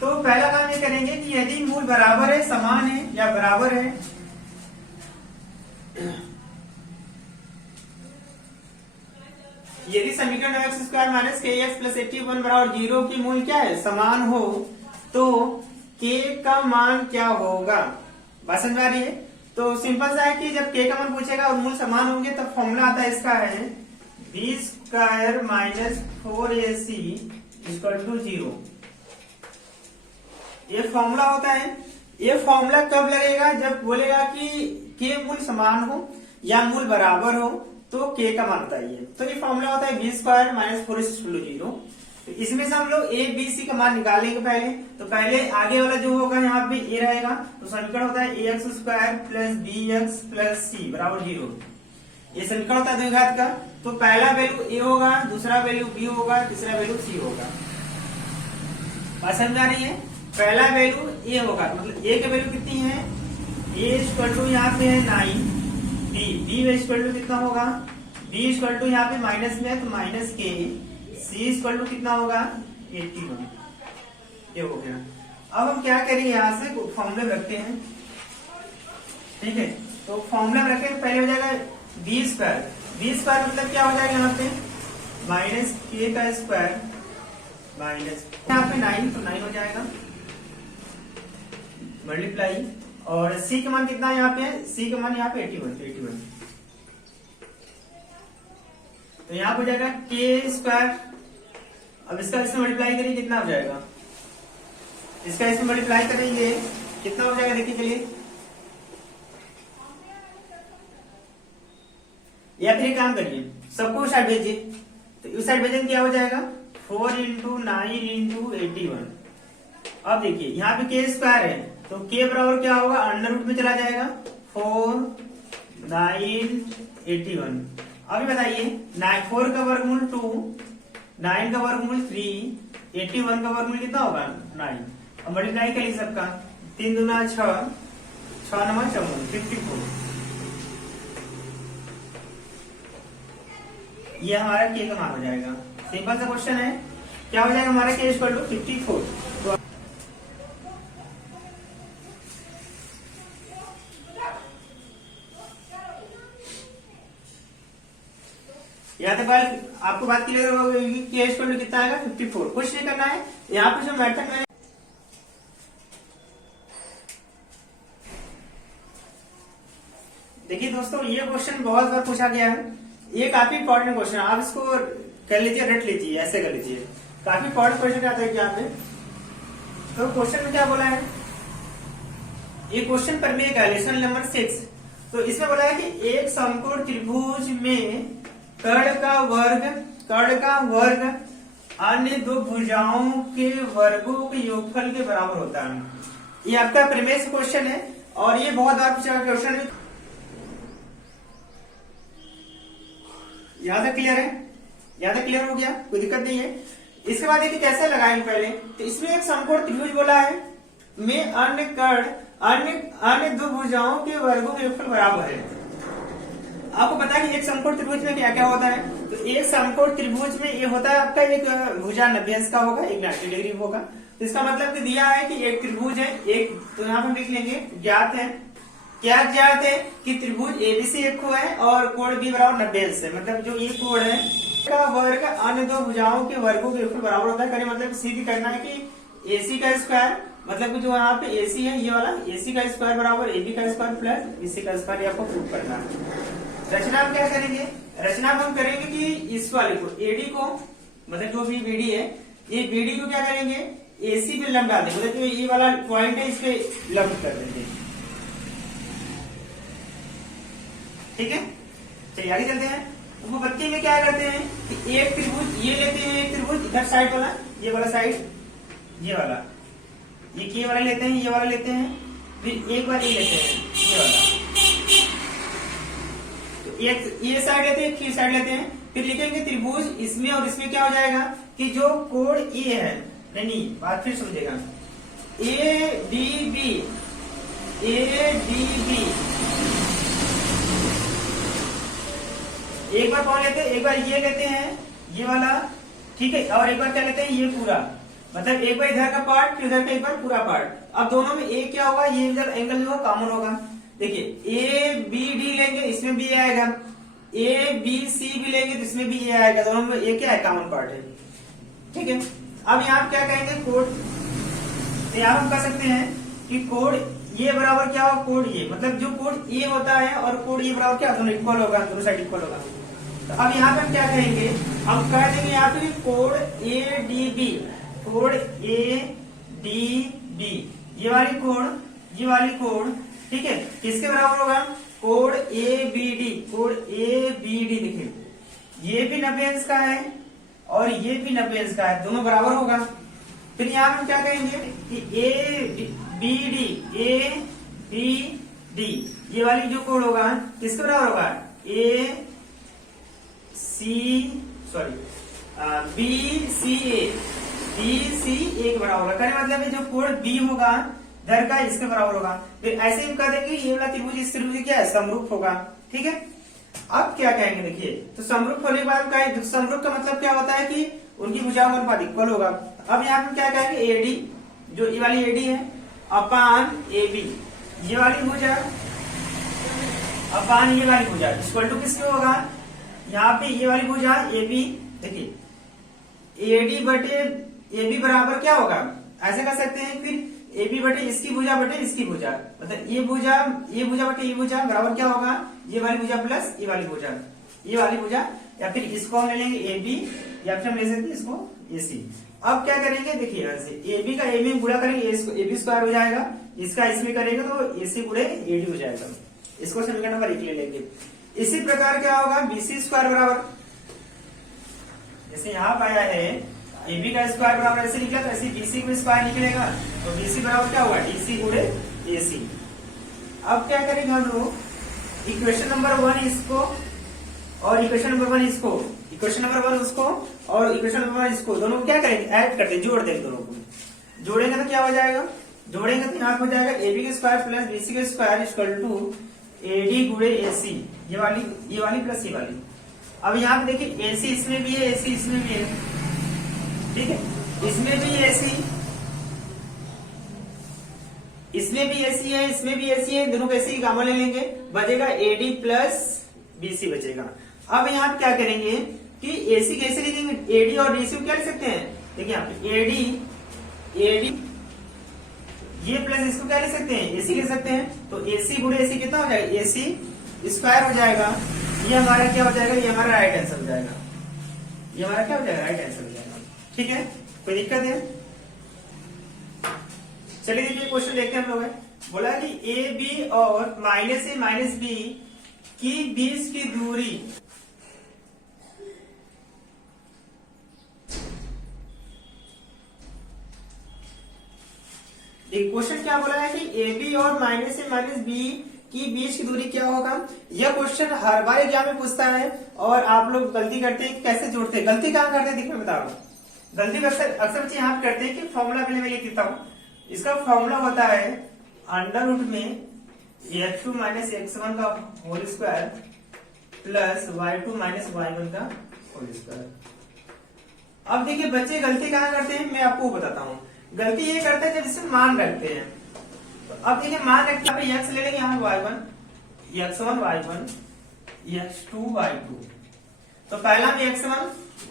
तो पहला काम ये करेंगे कि यदि मूल बराबर है, समान है या बराबर है, यदि समीकरण 9x² - kx + 81 बराबर 0 की मूल क्या है, समान हो, तो k का मान क्या होगा, बात समझ आ रही है। तो सिंपल सा है कि जब k का मान पूछेगा और मूल समान होंगे तब फॉर्मूला आता है इसका है b² - 4ac = 0। ये फॉर्मूला होता है। ये फॉर्मूला कब लगेगा, जब बोलेगा कि k मूल समान हो या मूल बराबर हो तो k का मान बताइए। तो ये फॉर्मूला होता है b² - 4ac = 0। तो इसमें से हम लोग a b c का मान निकालेंगे पहले। तो पहले आगे वाला जो होगा यहाँ पे a रहेगा, तो समीकरण होता है ax² + bx + c बराबर 0। ये समीकरण होता है द्विघात का। तो पहला वैल्यू a होगा, दूसरा वैल्यू b होगा, तीसरा वैल्यू c होगा। बात समझ आ रही है। पहला वैल्यू a होगा, मतलब a की वैल्यू कितनी है, a = यहाँ पे है 9, b = कितना होगा, b = यहाँ पे माइनस में है तो -k, c = कितना होगा 81। ये हो गया। अब हम क्या करेंगे, यहाँ से फॉर्मूले रखते हैं, ठीक है। तो फॉर्मूला में रखें, पहले हो जाएगा b² मतलब क्या हो जाएगा यहाँ पे -k का स्क्वायर माइनस यहाँ पे 9, तो 9 हो जाएगा मल्टीप्लाई, और c का मान कितना है यहाँ पे, c का मान यहाँ पे 81। तो यहाँ पे हो जाएगा k²। अब इसका इसमें मल्टीप्लाई करिए, कितना हो जाएगा, इसका इसमें मल्टीप्लाई करेंगे कितना हो जाएगा, देखिए चलिए। या फिर काम करिए, सबको उस साइड भेजिए, तो उस साइड भेजेंगे क्या हो जाएगा 4 × 9 × 81। अब देखिए यहाँ पे k² है, तो k बराबर क्या होगा, अंडर रूट में चला जाएगा 4 9 81। अभी बताइए 4 का वर्गमूल 2, 9 का वर्गमूल 3, 81 का वर्गमूल कितना होगा 9, और मल्टीप्लाई कर लीजिए सबका, 3 दूना 6, 6 नंबर 54, ये हमारा के का मान हो जाएगा। सिंपल सा क्वेश्चन है, क्या हो जाएगा हमारा के इक्वल टू 54। तो यहाँ तक आपको बात क्लियर होगी, के इक्वल टू कितना आएगा 54। कुछ नहीं करना है, यहाँ पे जो मेथड में देखिए दोस्तों, ये क्वेश्चन बहुत बार पूछा गया है, ये काफी इंपॉर्टेंट क्वेश्चन है, आप इसको कर लीजिए, रट लीजिए, ऐसे कर लीजिए, काफी इंपॉर्टेंट क्वेश्चन आता है यहाँ पे। तो क्वेश्चन में क्या बोला है, ये क्वेश्चन पर में लेसन नंबर 6, तो इसमें बोला है कि एक समकोण त्रिभुज में कर्ण का वर्ग अन्य दो भुजाओं के वर्गों के योगफल के बराबर होता है। ये आपका प्रीवियस क्वेश्चन है और ये बहुत बार पूछा गया क्वेश्चन है। यहाँ तक क्लियर है, यहाँ तक क्लियर हो गया, कोई दिक्कत नहीं है। इसके बाद देखिए कैसे लगाएंगे पहले, तो इसमें एक समकोण त्रिभुज बोला है में अन्य दो भुजाओं के वर्गों के योगफल बराबर है। आपको पता है कि एक समकोण त्रिभुज में क्या क्या होता है, तो एक समकोण त्रिभुज में ये होता है आपका एक भुजा 90 अंश का होगा, एक 90 डिग्री होगा। तो इसका मतलब कि दिया है कि एक त्रिभुज है एक, तो यहाँ पर लिख लेंगे ज्ञात है, क्या ज्ञात है कि त्रिभुज एबीसी एक को है और कोण बी बराबर 90 अंश है। मतलब जो ये कोण है का वर्ग अन्य दो भुजाओं के वर्गों के योगफल बराबर होता है। करें मतलब सीधी करना है कि एसी का स्क्वायर, मतलब कि जो यहाँ पे एसी है ये वाला, एसी का स्क्वायर बराबर एबी का स्क्वायर प्लस बीसी का स्क्वायर, ये आपको प्रूव करना है। रचना हम क्या करेंगे, रचना हम करेंगे कि इस वाले को एडी को, मतलब जो भी बीडी है, ये बीडी को क्या करेंगे एसी पे लंब डाल देंगे, मतलब जो ये वाला पॉइंट है इस पे लंब कर देंगे। ठीक है, चलिए आगे चलते हैं। उपपत्ति में क्या करते हैं कि एक त्रिभुज ये लेते हैं, एक त्रिभुज इधर साइड वाला, ये वाला साइड, ये वाला, ये के वाला लेते हैं, ये वाला लेते हैं, फिर एक बार ये लेते हैं, ये वाला, तो एक ये साइड लेते हैं, ये साइड लेते हैं, फिर लिखेंगे त्रिभुज इसमें और इसमें क्या हो जाएगा कि जो कोण ए है, नहीं बात फिर समझेगा, ए डी बी, एक बार कौन लेते हैं, एक बार ये लेते हैं ये वाला, ठीक है, और एक बार क्या लेते हैं ये पूरा, मतलब एक बार इधर का पार्ट फिर इधर का एक बार पूरा पार्ट। अब दोनों में एक क्या होगा, ये इधर एंगल जो कॉमन होगा, देखिए ए बी डी लेंगे इसमें भी आएगा, ए बी सी भी लेंगे तो इसमें भी ये आएगा, दोनों में एक क्या है कॉमन पार्ट है। ठीक है, अब यहाँ क्या कहेंगे कोण, तो यहाँ हम कह सकते हैं कि कोण ये बराबर क्या होगा कोण ये, मतलब जो कोण ए होता है और कोण ये बराबर क्या दोनों इक्वल होगा, दोनों साइड इक्वल होगा। तो अब यहाँ पे हम क्या कहेंगे, हम कह देंगे यहाँ पे कोण ए डी बी, कोण ए डी बी, ये वाली कोण ठीक है किसके बराबर होगा, कोण ए बी डी, कोण ए बी डी, देखिए ये भी 90 अंश का है और ये भी 90 अंश का है, दोनों बराबर होगा। फिर यहाँ हम क्या कहेंगे कि ए बी डी, ये वाली जो कोण होगा किसके बराबर होगा, ए सी बी सी ए के बराबर होगा। कहने मतलब है जो कोण बी होगा धर का इसके बराबर होगा। फिर ऐसे ही कह देंगे ये वाला त्रिभुज इस त्रिभुज क्या है समरूप होगा। ठीक है, अब क्या कहेंगे देखिए, तो समरूप होने के बाद कहें, समरूप का मतलब क्या होता है कि उनकी भुजाओं का अनुपात इक्वल होगा। अब यहाँ पे क्या कहेंगे एडी, जो ये वाली एडी है अपान ए बी, ये वाली भुजा अपान ये वाली भुजा इक्वल टू किसके होगा, यहाँ पे ये वाली भुजा ए बी, देखिए एडी बटे ए बी बराबर क्या होगा, ऐसे कर सकते हैं फिर ए बी बटे इसकी भुजा बटे इसकी भुजा, मतलब ये भुजा बटे ये भुजा बराबर क्या होगा, ये वाली भुजा प्लस ये वाली भुजा, या फिर इसको हम ले लेंगे ए बी, या फिर हम ले सकते हैं इसको ए सी। अब क्या करेंगे देखिए, यहाँ से ए बी का ए बी गुणा करेंगे ए बी स्क्वायर हो जाएगा, इसका इसमें करेंगे तो ए सी गुणे ए डी हो जाएगा, इसको समीकरण नंबर 1 ले लेंगे। इसी प्रकार क्या होगा बी सी स्क्वायर बराबर, जैसे यहाँ पाया है ए बी का स्क्वायर बराबर ऐसे निकला, तो ऐसे बीसी का स्क्वायर निकलेगा, तो बीसी बराबर क्या होगा डीसी गुणे एसी। अब क्या करेंगे हम लोग, इक्वेशन नंबर 1 इसको और इक्वेशन नंबर 1 इसको इक्वेशन नंबर 1 उसको और इक्वेशन नंबर 1 इसको, दोनों को क्या करेंगे, ऐड करते, जोड़ देंगे दोनों को। जोड़ेंगे तो क्या हो जाएगा, जोड़ेंगे तो यहाँ हो जाएगा AB का स्क्वायर प्लस BC का स्क्वायर इक्वल टू AD गुणे AC, ये वाली प्लस ये वाली। अब यहाँ पे देखिए AC इसमें भी है, AC इसमें भी है, ठीक है, इसमें भी AC, इसमें भी AC है, इसमें भी AC है, दोनों को AC कॉमन ले लेंगे, बचेगा AD प्लस BC बचेगा। अब यहाँ पे क्या करेंगे कि AC कैसे लिखेंगे, AD और DC को क्या लिख सकते हैं, देखिए यहाँ पे AD ये प्लस इसको क्या लिख सकते हैं, AC लिख सकते हैं। तो AC गुणे AC कितना हो जाएगा, AC स्क्वायर हो जाएगा, ये हमारा क्या हो जाएगा, ये हमारा राइट आंसर हो जाएगा, ये हमारा क्या हो जाएगा, राइट आंसर हो जाएगा। ठीक है, कोई दिक्कत है। चलिए देखिए क्वेश्चन देखते हैं हम लोग। बोला कि AB और -A -B की बीच की दूरी क्वेश्चन क्या बोला है कि AB और -A -B की बीच की दूरी क्या होगा। यह क्वेश्चन हर बार एग्जाम में पूछता है और आप लोग गलती करते हैं, कैसे जोड़ते हैं, गलती कहाँ करते हैं, देखिए मैं बता रहा हूँ। गलती अक्सर बच्चे यहाँ पे करते हैं कि फॉर्मूला पहले मैं लिख देता हूँ। इसका फॉर्मूला होता है अंडर रूट में x2 - x1 का whole square plus y2 - y1 का होल स्क्वायर। अब देखिए बच्चे गलती कहाँ करते हैं, मैं आपको बताता हूँ। गलती ये करते हैं जब इसमें मान रखते हैं। तो अब देखिए मान रखते हैं, यहाँ x ले लेंगे, यहाँ y1 x1 y1 x2 y2। तो पहला में x1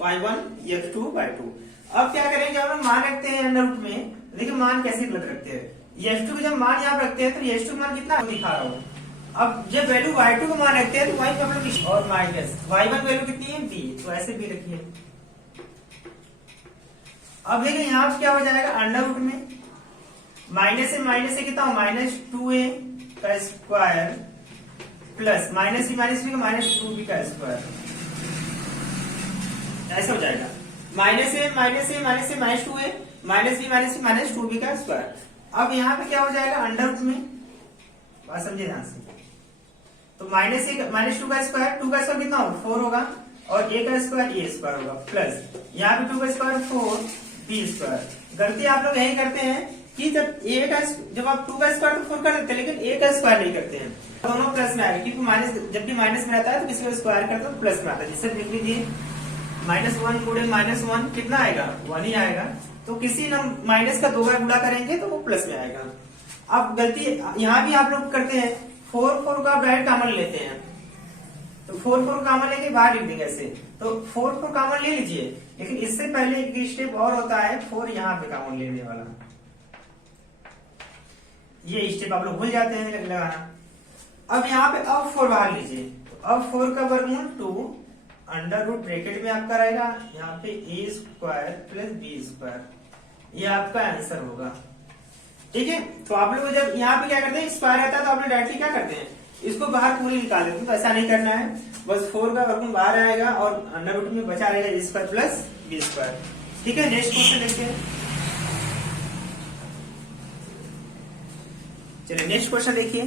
y1 x2 y2। अब क्या करेंगे, जब हम मान रखते हैं अंडर रूट में, देखिए मान कैसे गलत रखते हैं। x2 को जब मान यहाँ रखते हैं तो x2 का मान कितना दिखा रहा हूँ। अब जब वैल्यू y2 को मान रखते हैं तो y हम लोग और माइनस y1 वैल्यू कितनी है, b, तो ऐसे भी रखिए। अब देखिए यहाँ पे क्या हो जाएगा, अंडर रूट में माइनस से कितना हो, -2a का स्क्वायर प्लस -b का -2b का स्क्वायर, ऐसा हो जाएगा। -a -2a -b का स्क्वायर। अब यहाँ पे क्या हो जाएगा, अंडर रूट में, बात समझिए ध्यान से। तो -2 का स्क्वायर, 2 का स्क्वायर कितना होगा, 4 होगा, और a का स्क्वायर a स्क्वायर होगा, प्लस यहाँ पे 2 का स्क्वायर 4 b स्क्वायर। गलती आप लोग यही करते हैं कि जब आप 2 का स्क्वायर तो 4 कर देते हैं, लेकिन a का स्क्वायर नहीं करते हैं। दोनों प्लस में आएगा, क्योंकि जब भी माइनस में आता है तो किसी का स्क्वायर करते हैं तो प्लस में आता है। जिससे लिख लीजिए -1 गुणे -1 कितना आएगा, 1 ही आएगा। तो किसी न माइनस का 2 बार गुणा करेंगे तो वो प्लस में आएगा। अब गलती यहाँ भी आप लोग करते हैं, 4 का आप डायरेक्ट कॉमन लेते हैं, तो 4 कॉमन लेके बाहर लिख देंगे ऐसे। तो 4 कॉमन ले लीजिए, लेकिन इससे पहले एक स्टेप और होता है, 4 यहाँ पे कॉमन लेने वाला। ये स्टेप आप लोग भूल जाते हैं लगाना। अब यहाँ पे अब 4 बाहर लीजिए, तो अब 4 का वर्गमूल 2 अंडर रूट ब्रैकेट में आपका रहेगा, यहाँ पे a square plus b square, ये आपका आंसर होगा। ठीक है, तो आप लोग जब यहाँ पे क्या करते हैं, स्क्वायर रहता है तो आप लोग डायरेक्टली क्या करते हैं, इसको बाहर पूरी निकाल देते हैं। तो ऐसा नहीं करना है, बस 4 का वर्गमूल बाहर आएगा और अंडर रूट में बचा रहेगा a square plus b square. ठीक है, नेक्स्ट क्वेश्चन देखते हैं। चलिए नेक्स्ट क्वेश्चन देखिए।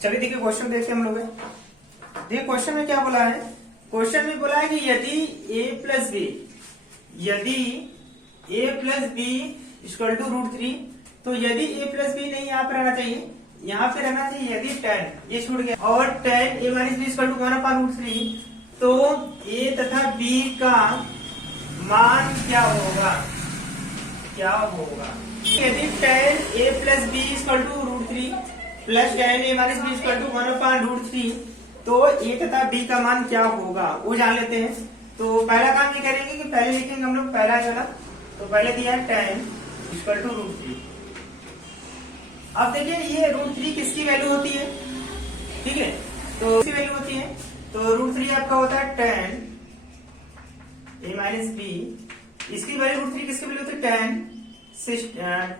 चलिए देखिए क्वेश्चन देखते हैं हम लोग। देखिए क्वेश्चन में क्या बोला है, क्वेश्चन में बोला है कि यदि a plus B equal to √3, तो यदि a प्लस बी नहीं यहाँ पे रहना चाहिए, यहाँ पे रहना चाहिए यदि tan, ये छूट गया, और tan a minus B equal to 1/√3, तो a तथा b का मान क्या होगा, यदि tan a plus B equal to √3 plus tan a minus B equal to 1/√3, तो a तथा b का मान क्या होगा वो जान लेते हैं। तो पहला काम ये करेंगे कि पहले लिखेंगे हम लोग पहला वाला, तो पहले दिया है tan इक्वल टू √3। अब देखिए ये √3 किसकी वैल्यू होती है, ठीक है, तो इसकी वैल्यू होती है, तो √3 आपका होता है tan a माइनस बी, इसकी वैल्यू √3 किसकी वैल्यू होती है,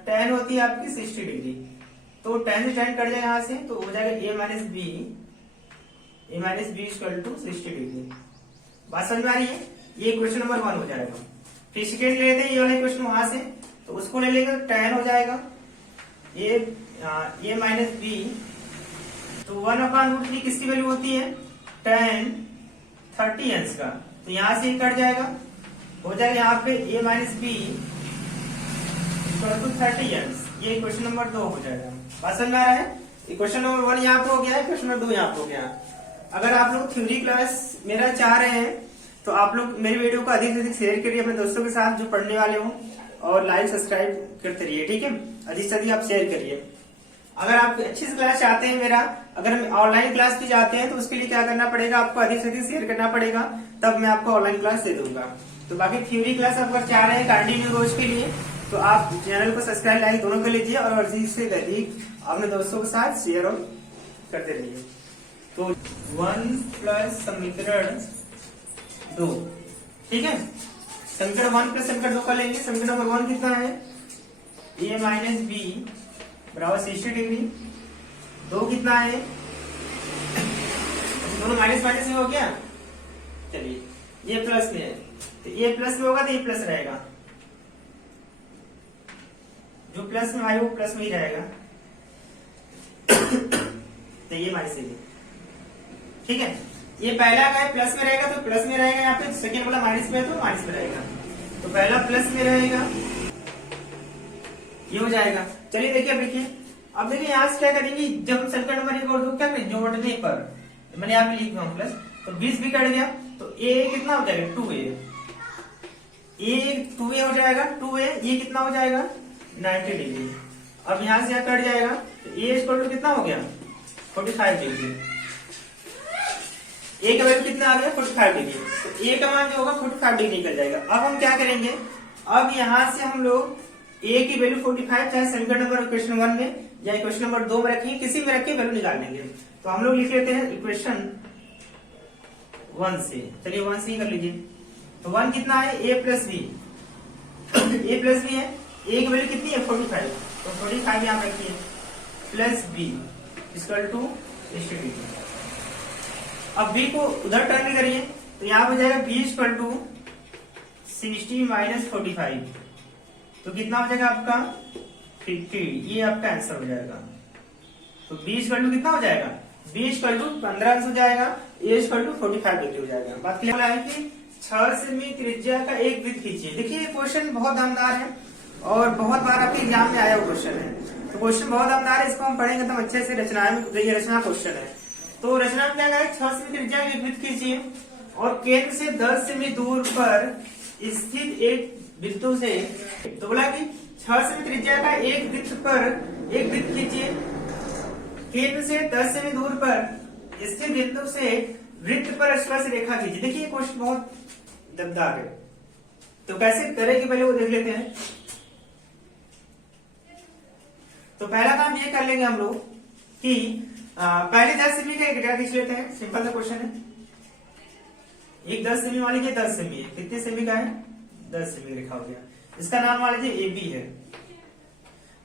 tan होती है आपकी 60 डिग्री, तो tan से tan कट जाए यहाँ से, तो हो जाएगा a minus B equal to 60 degree. बात समझ में आ रही है, ये क्वेश्चन नंबर 1 हो जाएगा। फिर सेकेंड ले लेते हैं ये वाला इक्वेशन वहां से, तो उसको ले लेंगे tan हो जाएगा a माइनस बी, तो 1/√3 किसकी वैल्यू होती है tan 30 अंश का, तो यहां से कट जाएगा, हो जाएगा यहाँ पे a minus B equal to 30 अंश। ये क्वेश्चन नंबर 2 हो जाएगा। बात समझ में आ रहा है? क्वेश्चन नंबर 1 यहाँ पे हो गया है, क्वेश्चन नंबर 2 यहाँ पे हो गया। अगर आप लोग थ्योरी क्लास मेरा चाह रहे हैं तो आप लोग मेरी वीडियो को अधिक से अधिक शेयर करिए अपने दोस्तों के साथ जो पढ़ने वाले हो, और लाइक सब्सक्राइब करते रहिए, ठीक है। अधिक से अधिक आप शेयर करिए। अगर आप अच्छी से क्लास चाहते हैं मेरा, अगर हम ऑनलाइन क्लास भी चाहते हैं तो उसके लिए क्या करना पड़ेगा, आपको अधिक से अधिक शेयर करना पड़ेगा, तब मैं आपको ऑनलाइन क्लास दे दूंगा। तो बाकी थ्योरी क्लास आप अगर चाह रहे हैं कंटिन्यू रोज के लिए, तो आप चैनल को सब्सक्राइब लाइक दोनों कर लीजिए, और अधिक से अधिक अपने दोस्तों के साथ शेयर और करते रहिए। तो 1 प्लस समीकरण 2, ठीक है। समीकरण 1 प्लस समीकरण 2 कर लेंगे। समीकरण नंबर 1 कितना है, a माइनस बी बराबर 60 डिग्री। 2 कितना है, दोनों माइनस माइनस में हो गया, चलिए ये प्लस में है, तो ये प्लस में होगा तो ये प्लस रहेगा, जो प्लस में आए वो प्लस में ही रहेगा, तो ये माइनस है, ठीक है। ये पहला का है प्लस में रहेगा तो प्लस में रहेगा, यहाँ पे सेकेंड वाला माइनस में है तो माइनस में रहेगा, तो पहला प्लस में रहेगा, ये हो जाएगा। चलिए देखिए, अब देखिए यहाँ से क्या करेंगे, जब हम समीकरण नंबर 1 और 2 क्या करेंगे, जोड़ने पर मैंने यहाँ पे लिख रहा हूँ प्लस, तो 20 भी कट गया, तो ए कितना हो जाएगा 2a, ये 2a हो जाएगा, 2a ये कितना हो जाएगा 90 डिग्री। अब यहाँ से यहाँ कट जाएगा, तो a इक्वल टू कितना हो गया 45 डिग्री। ए का वैल्यू कितना आ गया 45 डिग्री, तो ए का मान जो होगा 45 डिग्री निकल जाएगा। अब हम क्या करेंगे, अब यहाँ से हम लोग ए की वैल्यू 45 चाहे समीकरण नंबर इक्वेशन 1 में या इक्वेशन नंबर 2 में रखेंगे, किसी में रख के वैल्यू निकाल लेंगे। तो हम लोग लिख लेते हैं इक्वेशन 1 से, चलिए 1 से ही कर लीजिए। तो 1 कितना है a plus B, a plus B है, a की वैल्यू कितनी है 45, तो 45 यहाँ रखिए plus B equal to 60 degree. अब b को उधर टर्न करिए, तो यहाँ हो जाएगा b इक्वल टू 60 माइनस 45, तो कितना हो जाएगा आपका 50, ये आपका आंसर हो जाएगा। तो b इक्वल टू कितना हो जाएगा, b इक्वल टू 15 अंश हो जाएगा, a इक्वल टू 45 डिग्री हो जाएगा। बात क्लियर है कि 6 सेमी त्रिज्या का एक वृत्त खींचिए। देखिए ये क्वेश्चन बहुत दमदार है और बहुत बार आपके एग्जाम में आया हुआ क्वेश्चन है, तो क्वेश्चन बहुत दमदार है, इसको हम पढ़ेंगे तो अच्छे से। रचना में रचना क्वेश्चन है, तो रचना में क्या करें, 6 सेमी त्रिज्या का एक वृत्त खींचिए और केंद्र से 10 सेमी दूर पर स्थित एक बिंदु से, तो बोला कि 6 सेमी त्रिज्या का एक वृत्त खींचिए, केंद्र से 10 सेमी दूर पर स्थित बिंदु से वृत्त पर स्पर्श रेखा खींचिए। देखिए ये क्वेश्चन बहुत दमदार है, तो कैसे करेंगे पहले वो देख लेते हैं। तो पहला काम ये कर लेंगे हम लोग कि पहले 10 सेमी का एक रेखा खींच लेते हैं। सिंपल सा क्वेश्चन है, एक 10 सेमी मान लीजिए, 10 सेमी है, कितने सेमी का है 10 सेमी रेखा हो गया, इसका नाम मान लीजिए ए बी है।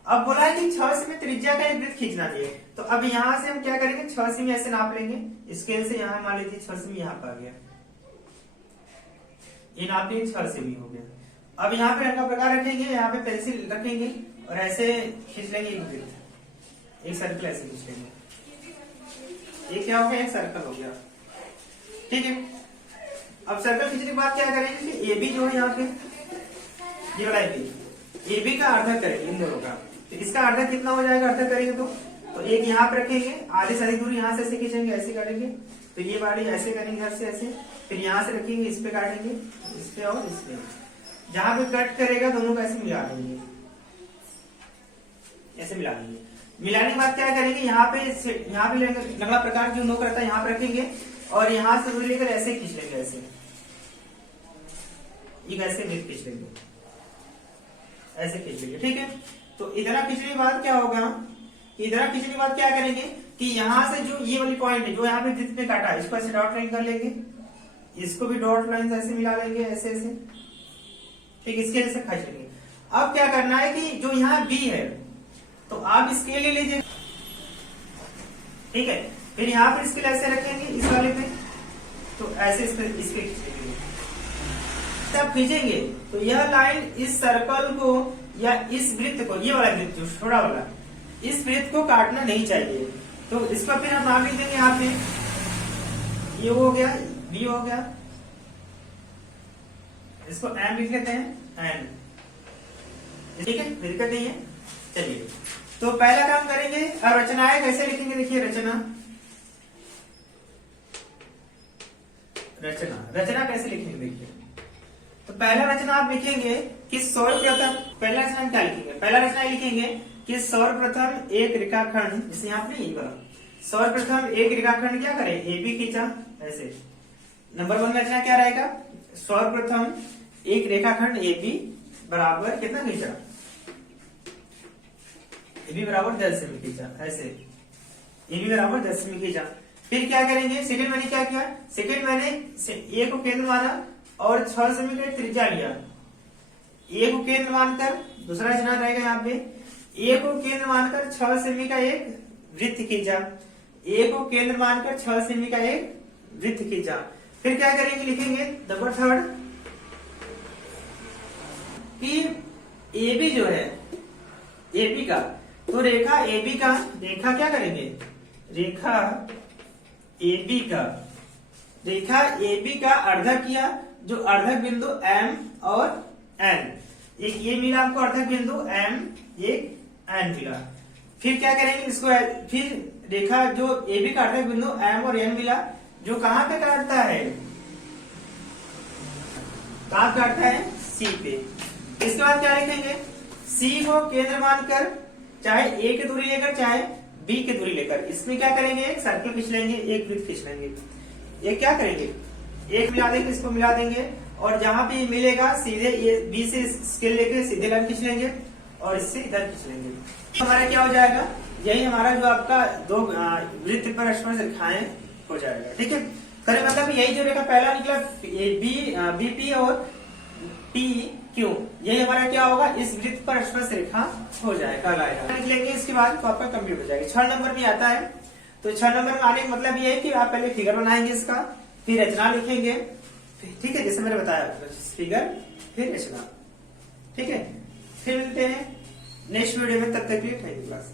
अब बोला है कि 6 सेमी त्रिज्या का एक वृत्त खींचना चाहिए, तो अब यहां से हम क्या करेंगे, 6 सेमी ऐसे नाप लेंगे, स्केल से यहाँ मान लीजिए 6 सेमी यहाँ पर आ गया, ये नाप लेंगे 6 सेमी हो गया। अब यहाँ पे रंग प्रकार रखेंगे, यहाँ पे पेंसिल रखेंगे और ऐसे खींच लेंगे एक वृत्त, एक सर्कल ऐसे खींच लेंगे, एक क्या हो गया, एक सर्कल हो गया, ठीक है। अब सर्कल खींचने के बाद क्या करेंगे कि ए बी जो है यहाँ पे, ये वाला ए बी का अर्धा करेंगे इन दोनों का, तो इसका अर्धा कितना हो जाएगा, अर्धा करेंगे तो एक यहाँ पे रखेंगे, आधे से अधिक दूरी यहाँ से ऐसे खींचेंगे, ऐसे काटेंगे, तो ये वाली ऐसे करेंगे ऐसे ऐसे, फिर यहाँ से रखेंगे, इस पे काटेंगे, इस पे और इस पे, जहां पे कट करेगा दोनों को ऐसे मिला देंगे, ऐसे मिला देंगे। मिलाने के बाद क्या करेंगे, यहाँ पे लगला प्रकार जो नोक रहता है यहाँ पे रखेंगे और यहाँ से दूरी लेकर ऐसे खींच लेंगे, ऐसे एक ऐसे खींच लेंगे, ऐसे खींच लेंगे, ठीक है। तो इतना खींचने के बाद क्या होगा, इतना खींचने के बाद क्या करेंगे कि यहाँ से जो ये वाली पॉइंट है जो यहाँ पे वृत्त में काटा है, इसको ऐसे डॉट लाइन कर लेंगे, इसको भी डॉट लाइन ऐसे मिला लेंगे, ऐसे ऐसे, ठीक, इसके जैसे खींच लेंगे। अब क्या करना है कि जो यहाँ बी है तो आप इसके ले लीजिए, ठीक है, फिर यहाँ पर इसके ऐसे रखेंगे इस वाले पे, तो ऐसे इस पे खींच लेंगे, से आप खींचेंगे तो यह लाइन इस सर्कल को या इस वृत्त को, ये वाला वृत्त जो छोटा वाला, इस वृत्त को काटना नहीं चाहिए। तो इसका फिर हम नाम लिख देंगे यहाँ पे, ये हो गया, बी हो गया, इसको एम लिख लेते हैं, एन, ठीक है, दिक्कत नहीं है। चलिए तो पहला काम करेंगे, और रचनाएं कैसे लिखेंगे, देखिए रचना कैसे लिखेंगे देखिए। तो पहला रचना आप लिखेंगे कि सर्वप्रथम, पहला रचना क्या लिखेंगे, पहला रचना लिखेंगे कि सर्वप्रथम एक रेखाखंड, जिसे यहाँ पे बना, सर्वप्रथम एक रेखाखंड क्या करें, ए बी खींचा ऐसे। नंबर 1 रचना क्या रहेगा, सर्वप्रथम एक रेखाखंड ए बी बराबर कितना खींचा, ए बी बराबर 10 सेमी खींचा ऐसे, ए बी बराबर 10 सेमी खींचा। फिर क्या करेंगे, सेकंड मैंने क्या किया, सेकंड मैंने ए को केंद्र माना और 6 सेमी का त्रिज्या लिया, ए को केंद्र मानकर, दूसरा रचना रहेगा यहाँ पे, ए को केंद्र मानकर 6 सेमी का एक वृत्त खींचा, ए को केंद्र मानकर 6 सेमी का एक वृत्त खींचा। फिर क्या करेंगे, लिखेंगे नंबर 3 कि ए बी जो है, ए बी का, तो रेखा ए बी का, रेखा क्या करेंगे, रेखा ए बी का, रेखा ए बी का अर्धक किया, जो अर्धक बिंदु एम और एन, एक ये मिला आपको अर्धक बिंदु एम, एक एन मिला। फिर क्या करेंगे इसको, फिर रेखा जो ए बी का अर्धक बिंदु एम और एन मिला, जो कहां पे काटता है, कहां काटता है, सी पे। इसके बाद क्या लिखेंगे, सी को केंद्र मानकर, चाहे ए की दूरी लेकर चाहे बी की दूरी लेकर, इसमें क्या करेंगे, एक सर्कल खींच लेंगे, एक वृत्त खींच लेंगे। ये क्या करेंगे, एक मिला देंगे, इसको मिला देंगे, और जहां भी मिलेगा सीधे ये बी से स्केल लेके सीधे लाइन खींच लेंगे और इससे इधर खींच लेंगे। हमारा क्या हो जाएगा, यही हमारा जो आपका दो वृत्त पर स्पर्श रेखाएं हो जाएगा, ठीक है। करे मतलब यही जो रेखा पहला निकला बी पी और पी क्यू, यही हमारा क्या होगा, इस वृत्त पर स्पर्श रेखा हो जाएगा, लिख लेंगे। इसके बाद तो आपका कंप्लीट हो जाएगा। 6 नंबर में आता है, तो 6 नंबर में आने का मतलब ये है कि आप पहले फिगर बनाएंगे इसका, फिर रचना लिखेंगे, ठीक है, जैसे मैंने बताया, फिगर फिर रचना, ठीक है। फिर मिलते हैं नेक्स्ट वीडियो में, तब तक के लिए थैंक यू क्लास।